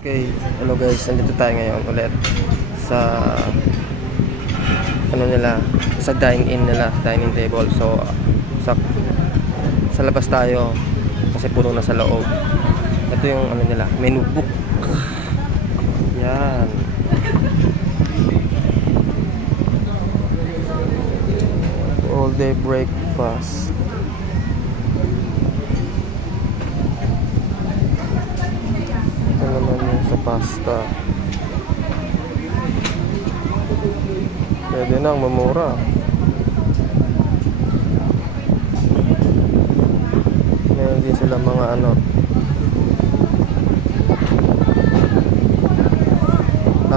Okay, hello guys, nandito tayo ngayon ulit sa ano nila, sa dine-in nila, dining table. So sa labas tayo kasi puno na sa loob. Ito yung ano nila, menu book. Yan. All day breakfast. Sa pasta pwede nang mamura. Meron din sila mga ano,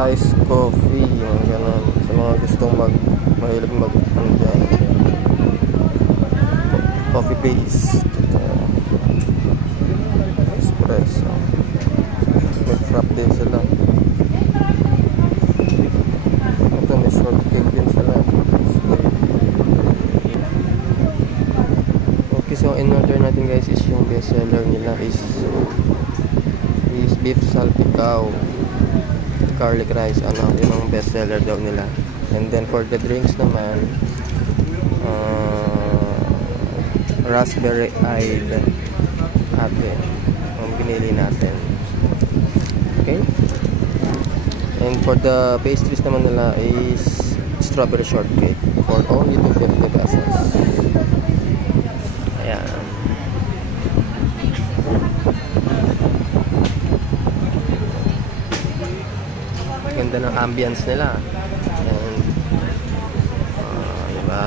iced coffee, yung gano'n sa mga gustong mahilig mag ano dyan, coffee base. Espresso, may frap din sila. Ito may shortcake din sila. Okay, so in order natin guys is yung best seller nila is beef salpicao, garlic rice, ano, yun ang best seller daw nila. And then for the drinks naman, raspberry eyed ate ang binili natin. Okay, and for the pastries naman nila is strawberry shortcake for only 250 pesos. Ayan. Ganda ng ambience nila. And diba?